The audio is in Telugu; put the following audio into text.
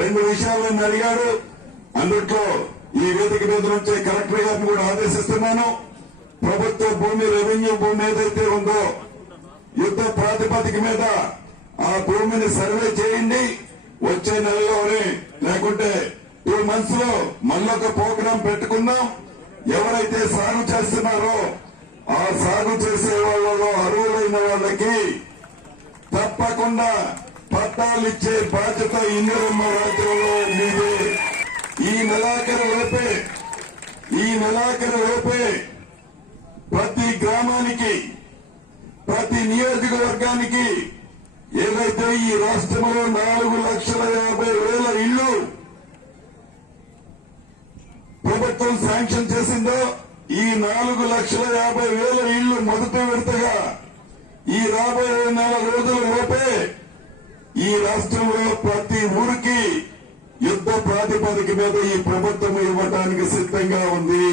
రెండు విషయాలను అడిగాడు అందుట్లో ఈ వేదిక మీద నుంచి కలెక్టర్ గారిని కూడా ఆదేశిస్తున్నాను. ప్రభుత్వ భూమి రెవెన్యూ భూమి ఏదైతే ఉందో యుద్ధ ప్రాతిపదిక మీద ఆ భూమిని సర్వే చేయండి. వచ్చే నెలలోనే లేకుంటే టూ మంత్స్లో మళ్ళొక ప్రోగ్రాం పెట్టుకుందాం. ఎవరైతే సాగు చేస్తున్నారో ఆ సాగు చేసే వాళ్ళలో అర్హులైన వాళ్ళకి తప్పకుండా పట్టాలు ఇచ్చే బాధ్యత ఇందిరమ్మ రాజ్యంలో మీదే ఈ నెలాఖరు లోపే ఈ నెలాఖరు లోపే ప్రతి గ్రామానికి ప్రతి నియోజకవర్గానికి ఏదైతే ఈ రాష్ట్రంలో నాలుగు లక్షల యాభై వేల ఇళ్ళు ప్రభుత్వం శాంక్షన్ చేసిందో ఈ నాలుగు లక్షల యాభై వేల ఇళ్ళు మొదటి విడతగా ఈ రాబోయే నెల ఈ రాష్ట్రంలో ప్రతి ఊరికి యుద్ధ ప్రాతిపదిక మీద ఈ ప్రభుత్వం ఇవ్వడానికి సిద్ధంగా ఉంది.